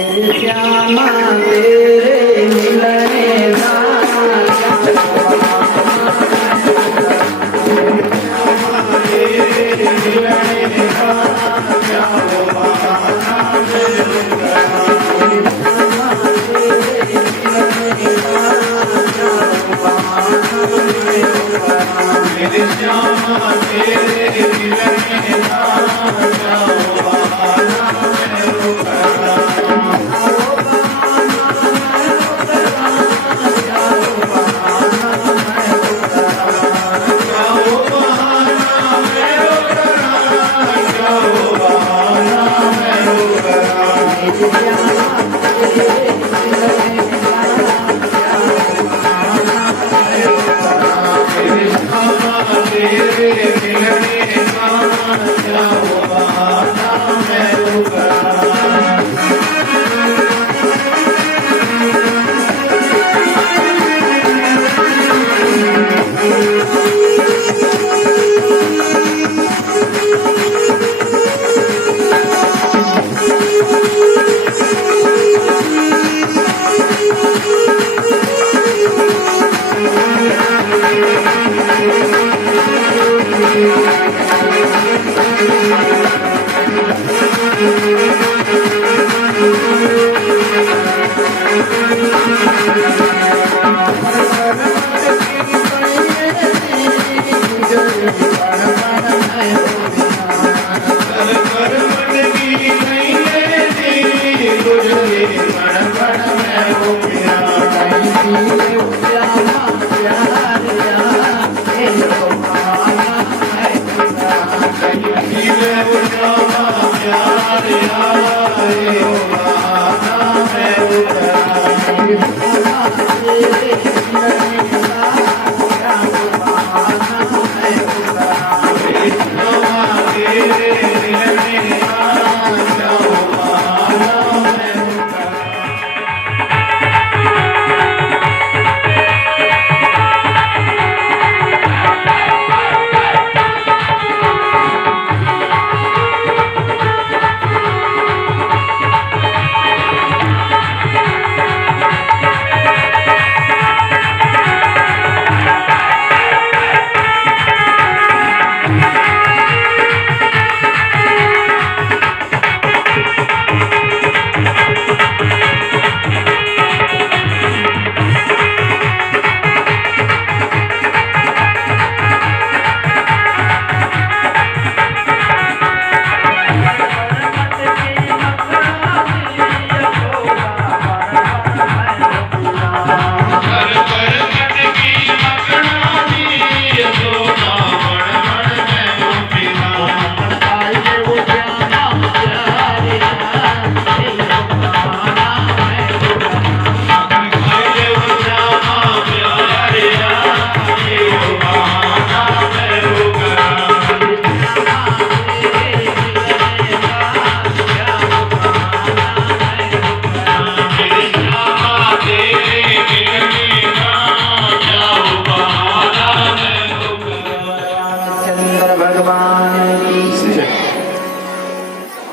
मेरे श्यामा तेरे मिलने का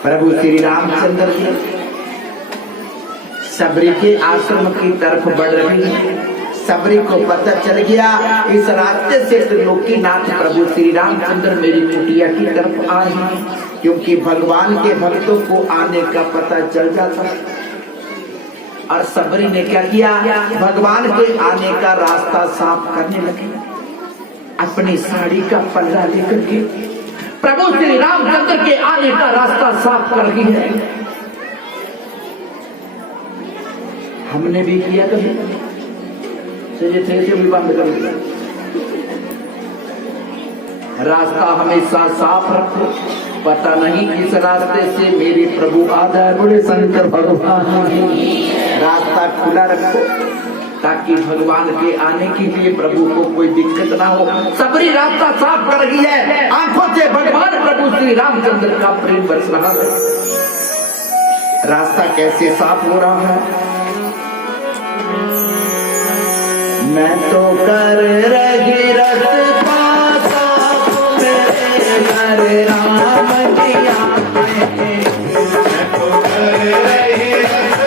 प्रभु श्री रामचंद्र जी सबरी के आश्रम की तरफ बढ़ रही है। सबरी को पता चल गया इस रास्ते से त्रिलोकीनाथ प्रभु श्री रामचंद्र मेरी कुटिया की तरफ आए हैं, क्योंकि भगवान के भक्तों को आने का पता चल जाता। और सबरी ने क्या किया, भगवान के आने का रास्ता साफ करने लगे। अपनी साड़ी का पल्ला लेकर के प्रभु श्री रामचंद्र के आने का रास्ता साफ कर दी है। हमने भी किया कभी थे भी बंद कर दिया। रास्ता हमेशा साफ रखो, पता नहीं इस रास्ते से मेरे प्रभु आ जाए। बोले शंकर भगवान, रास्ता खुला रखो ताकि भगवान के आने के लिए प्रभु को कोई दिक्कत ना हो। सबरी रास्ता साफ कर रही है, आंखों से भगवान प्रभु श्री रामचंद्र का प्रेम बरस रहा है। रास्ता कैसे साफ हो रहा है, मैं तो कर रही रास्ता साफ मेरे घर राम की आंखें, मैं तो कर रही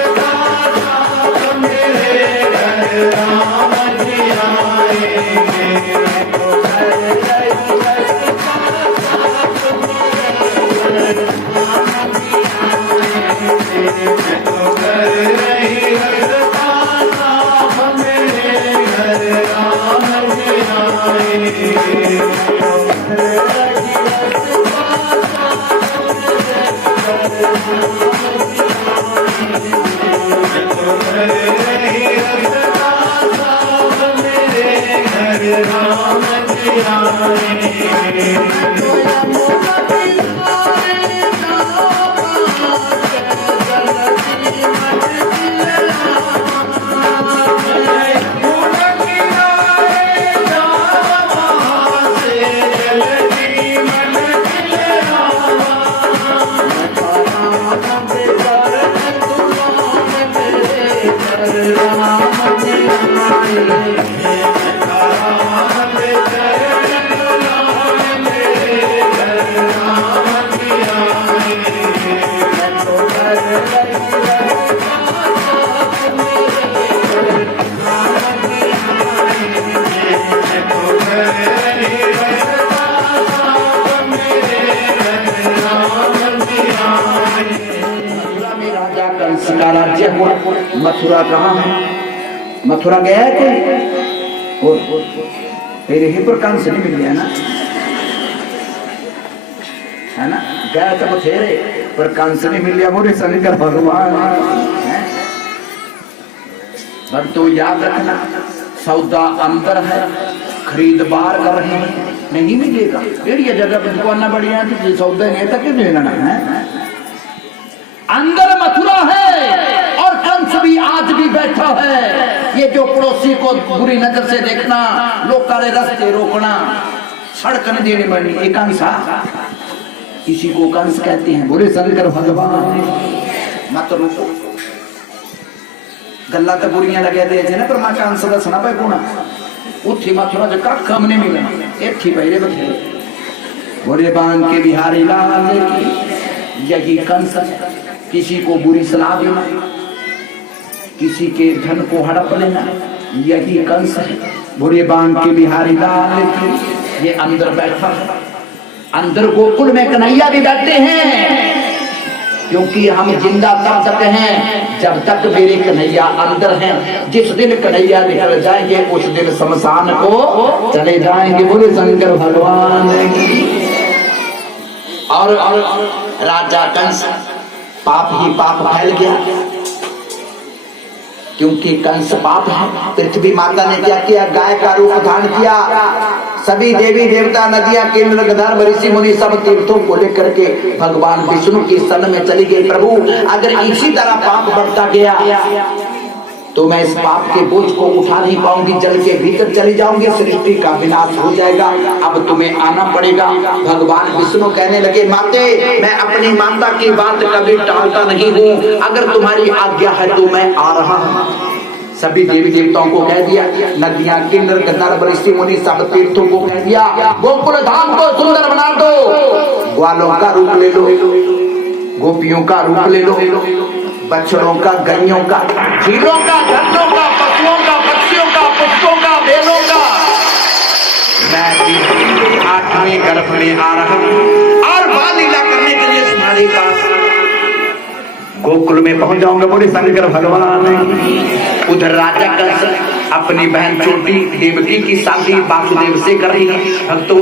गोकुल मथुरा कहाँ है? मथुरा गया है कोई? और तेरे ही पर कंस नहीं मिल गया ना, है ना? गया तो बथेरे पर कंस नहीं मिल गया। बोले शंकर भगवान बस तो याद रखना, सौदा अंदर है, खरीद बाहर कर रहे हैं, नहीं मिलेगा। फिर ये जगह पे दुकान बढ़िया थी, सौदा नहीं था क्यों लेना है? अंदर मथुरा है और कंस भी आज भी बैठा है। ये जो पड़ोसी को बुरी नजर से देखना, लोग काले रास्ते रोकना, सड़क नहीं देनी पड़नी, एक कंसा, इसी को कंस कहते हैं। बोले शंकर भगवान मत रुको, गल्ला तो बुरियां लगे दे ना, पर मां कंस दसना पे कोना उठी मथुरा जो कख हमने मिलना एथी पहले बथेरे। बोले बांग के बिहारी लाल की यही कंस, किसी को बुरी सलाह देना, किसी के धन को हड़प लेना, यही कंस है। बोले बांग के बिहारी लाल की ये अंदर बैठा है। अंदर गोकुल में कन्हैया भी बैठते हैं, क्योंकि हम जिंदा तब तक हैं जब तक मेरे कन्हैया अंदर हैं। जिस दिन कन्हैया निकल जाएंगे उस दिन शमशान को चले जाएंगे। बोले शंकर भगवान की। और राजा कंस, पाप ही पाप फैल गया, क्योंकि कंस पाप है। पृथ्वी माता ने क्या किया? गाय का रूप धारण किया। सभी देवी देवता, नदियां, केंद्र, गंधर्व, ऋषि मुनि सब तीर्थों को लेकर के भगवान विष्णु की शरण में चली गई। प्रभु अगर इसी तरह पाप बढ़ता गया तो मैं इस पाप के बोझ को उठा नहीं पाऊंगी, जल के भीतर चली जाऊंगी, सृष्टि का विनाश हो जाएगा, अब तुम्हें आना पड़ेगा। भगवान विष्णु कहने लगे, माते मैं अपनी माता की बात कभी टालता नहीं हूँ, अगर तुम्हारी आज्ञा है तो मैं आ रहा हूँ। सभी देवी देवताओं को कह दिया, नदियां, किन्नर, गंधर्व, ऋषि मुनि सब तीर्थों को कह दिया, गोकुल धाम को सुंदर बना दो, ग्वालों का रूप ले लो, गोपियों का रूप ले लो, बछड़ों का, गैयों का, झीलों का, झरनों का, पशुओं का, पक्षियों का, पुष्पों का, बेलों का। मैं 8वें गर्भ में आ रहा हूँ और बाल लीला करने के लिए तुम्हारे पास गोकुल में पहुंच जाऊंगा। बोले शंकर भगवान। उधर राजा कंस अपनी बहन छोटी देवकी की शादी वासुदेव से कर रही है। तो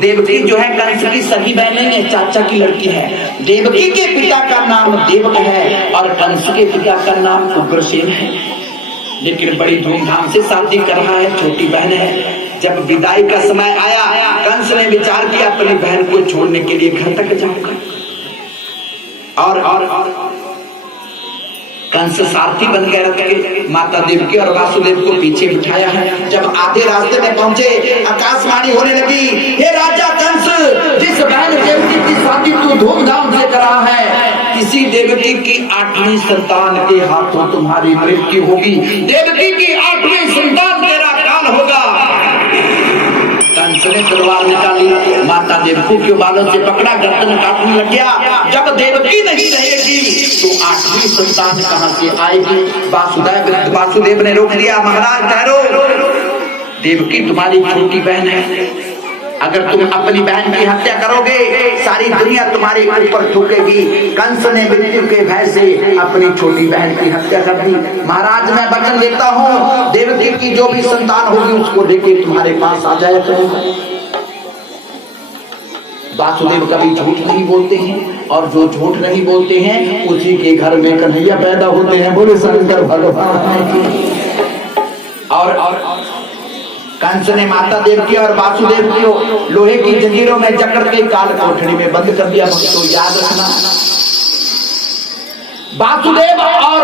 देवकी जो है कंस की सगी बहन है, चाचा की लड़की है। देवकी के पिता का नाम देवक है और कंस के पिता का नाम उग्रसेन है। लेकिन बड़ी धूमधाम से शादी कर रहा है, छोटी बहन है। जब विदाई का समय आया, कंस ने विचार किया अपनी बहन को छोड़ने के लिए घर तक जाऊंगा। और कंस सारथी बन गया रथ के, माता देवकी और वासुदेव को पीछे बिठाया है। जब आधे रास्ते में पहुंचे, आकाशवाणी होने लगी, हे राजा कंस, जिस बहन देवकी की शादी तू धूमधाम से करा है, किसी देवकी की 8वीं संतान के हाथों तुम्हारी मृत्यु होगी। देवकी की 8वीं संतान तेरा काल होगा। कंस ने तलवार निकाली, माता देवकी के बालों से पकड़ा, गर्दन काटने लग गया। जब देवकी नहीं रहेगी तो 8वीं संतान कहां से आएगी? वासुदेव ने रोक दिया, महाराज ठहरो, देवकी तुम्हारी छोटी बहन है, अगर तुम अपनी बहन की हत्या करोगे सारी दुनिया तुम्हारे ऊपर थूकेगी। कंस ने मृत्यु के भय से अपनी छोटी बहन की हत्या कर दी। महाराज मैं वचन देता हूँ, देवकी की जो भी संतान होगी उसको लेके तुम्हारे पास आ जाया करूंगा। वासुदेव कभी झूठ नहीं बोलते हैं और जो झूठ नहीं बोलते हैं उसी के घर में कन्हैया पैदा होते हैं। बोले शंकर भगवान। और कंस ने माता देवकी और वासुदेव को लोहे की जंजीरों में जकड़ के काल कोठरी में बंद कर दिया। तो याद रखना, वासुदेव और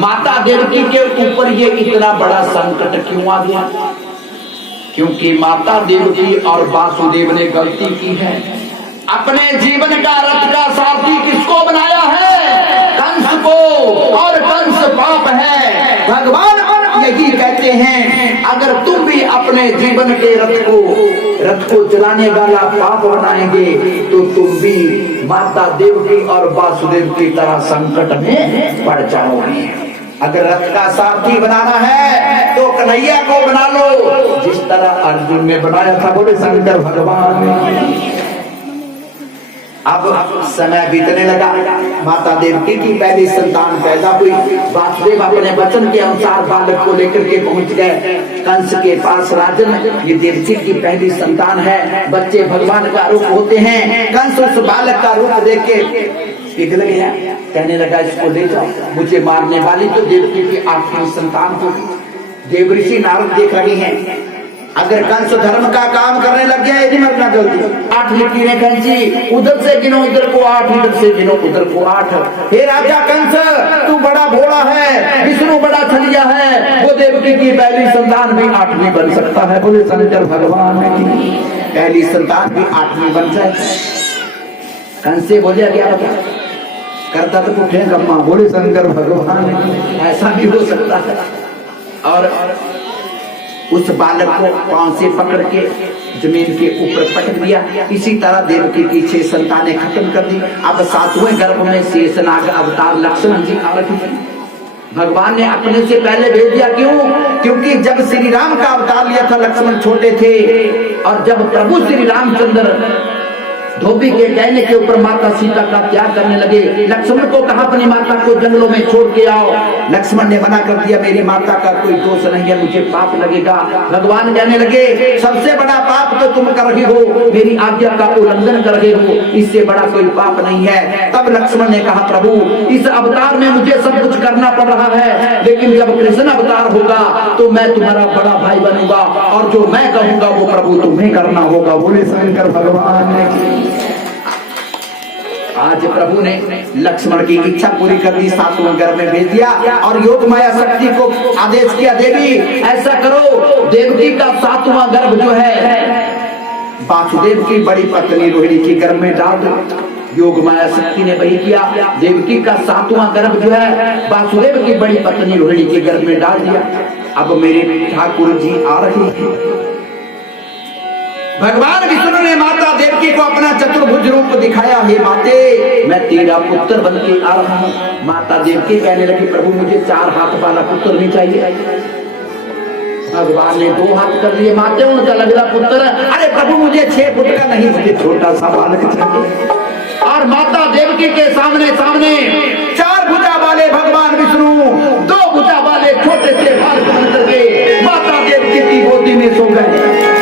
माता देवकी के ऊपर ये इतना बड़ा संकट क्यों आ गया? क्योंकि माता देवकी और वासुदेव ने गलती की है। अपने जीवन का रथ का सारथी किसको बनाया है? कंस को। और कंस पाप है। भगवान यही कहते हैं, अगर तुम भी अपने जीवन के रथ को चलाने वाला पाप बनाएंगे तो तुम भी माता देवकी और वासुदेव की तरह संकट में पड़ जाओगे। अगर रथ का सारथी बनाना है तो कन्हैया को बना लो, जिस तरह अर्जुन ने बनाया था। बोले शंकर भगवान। अब समय बीतने लगा, माता देवकी की पहली संतान पैदा हुई। वासुदेव अपने वचन के अनुसार बालक को लेकर के पहुंच गए कंस के पास। राजन, ये देवकी की पहली संतान है, बच्चे भगवान का रूप होते हैं। कंस उस बालक का रूप देख के पिघल गया, कहने लगा इसको ले जाओ, मुझे मारने वाली तो देवकी की 8वीं संतान होगी। देवऋषि नारद देख रहे हैं, अगर कंस धर्म का काम करने लग गया यदि मरना जल्दी 8 लकीरें खींची, उधर से गिनो इधर को 8, इधर से गिनो उधर को 8। हे राजा कंस, तू बड़ा भोला है, विष्णु बड़ा छलिया है, वो देवकी की पहली संतान भी 8वीं बन सकता है। बोले शंकर भगवान की पहली संतान भी 8वीं बन जाए। कंस से बोलिया क्या बता, करता तो उठे गम्मा। बोले शंकर भगवान, ऐसा भी हो सकता है। और उस बालक को पांव से पकड़ के जमीन के ऊपर पटक दिया। इसी तरह देवकी की 6 संतानें खत्म कर दी। अब 7वें गर्भ में शेषनाग अवतार लक्ष्मण जी आ रहे। भगवान ने अपने से पहले भेज दिया, क्यों? क्योंकि जब श्री राम का अवतार लिया था लक्ष्मण छोटे थे, और जब प्रभु श्री रामचंद्र धोबी के कहने के ऊपर माता सीता का त्याग करने लगे, लक्ष्मण को कहा अपनी माता को जंगलों में छोड़ के आओ। लक्ष्मण ने मना कर दिया, मेरी माता का कोई दोष नहीं है, मुझे पाप लगेगा। भगवान कहने लगे, सबसे बड़ा पाप तो तुम कर रहे हो, मेरी आज्ञा का उल्लंघन कर रहे हो, इससे बड़ा कोई पाप नहीं है। तब लक्ष्मण ने कहा, प्रभु इस अवतार में मुझे सब कुछ करना पड़ रहा है, लेकिन जब कृष्ण अवतार होगा तो मैं तुम्हारा बड़ा भाई बनूंगा, और जो मैं कहूंगा वो प्रभु तुम्हें करना होगा। बोले शंकर भगवान की। आज प्रभु ने लक्ष्मण की इच्छा पूरी कर दी, 7वें गर्भ में भेज दिया, और योग माया शक्ति को आदेश किया, देवी ऐसा करो, देवकी का 7वां गर्भ जो है वासुदेव की बड़ी पत्नी रोहिणी की गर्भ में डाल दो। योग माया शक्ति ने वही किया, देवकी का 7वां गर्भ जो है वासुदेव की बड़ी पत्नी रोहिणी के गर्भ में डाल दिया। अब मेरे ठाकुर जी आ रहे हैं। भगवान विष्णु ने माता देवकी को अपना चतुर्भुज रूप दिखाया, हे माते मैं तेरा पुत्र बन के आ रहा हूँ। माता देवकी कहने लगी, प्रभु मुझे 4 हाथ वाला पुत्र नहीं चाहिए। भगवान ने 2 हाथ कर लिए, माते उनका लग रहा पुत्र, अरे प्रभु मुझे 6 फुट का नहीं, मुझे छोटा सा बालक चाहिए। और माता देवकी के सामने 4 भुजा वाले भगवान विष्णु 2 भुजा वाले छोटे से बालक बन करके माता देवकी की गोदी में सो गए।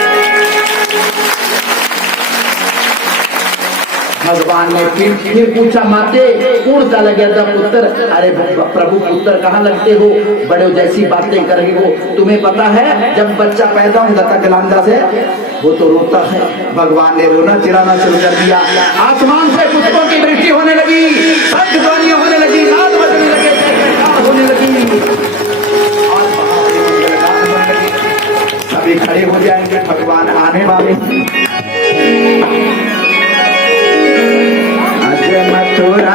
भगवान ने फिर पूछा, माते कौन सा लग गया था पुत्र? अरे प्रभु पुत्र कहाँ लगते हो, बड़े जैसी बातें कर रहे हो। तुम्हें पता है जब बच्चा पैदा होता था गलांदा से, वो तो रोता है। भगवान ने रोना चिराना शुरू कर दिया। आसमान से पुष्पों की वृष्टि होने लगी, ध्वनियां होने लगी, नाद बजने लगे, होने लगी, और सभी खड़े हो जाएंगे, भगवान आने वाले। मथुरा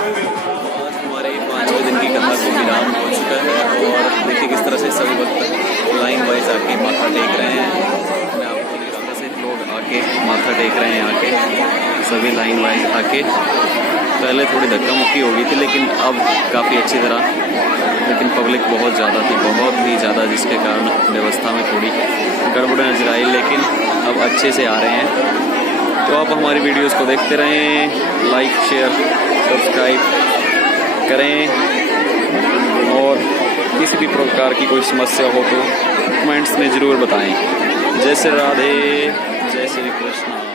हमारे 5वें दिन की कथा को विराम हो चुका है और देखिए किस तरह से सभी भक्त लाइन वाइज आके माथा टेक रहे हैं। मैं आपको दिखा रहा से लोग आके माथा टेक रहे हैं, आके सभी लाइन वाइज आके। पहले थोड़ी धक्का मुक्की हो गई थी लेकिन अब काफ़ी अच्छी तरह, लेकिन पब्लिक बहुत ज़्यादा थी, बहुत ही ज़्यादा, जिसके कारण व्यवस्था में थोड़ी गड़बड़ नजर आई, लेकिन अब अच्छे से आ रहे हैं। तो आप हमारी वीडियोस को देखते रहें, लाइक शेयर सब्सक्राइब करें और किसी भी प्रकार की कोई समस्या हो तो कमेंट्स में ज़रूर बताएं। जय श्री राधे, जय श्री कृष्ण।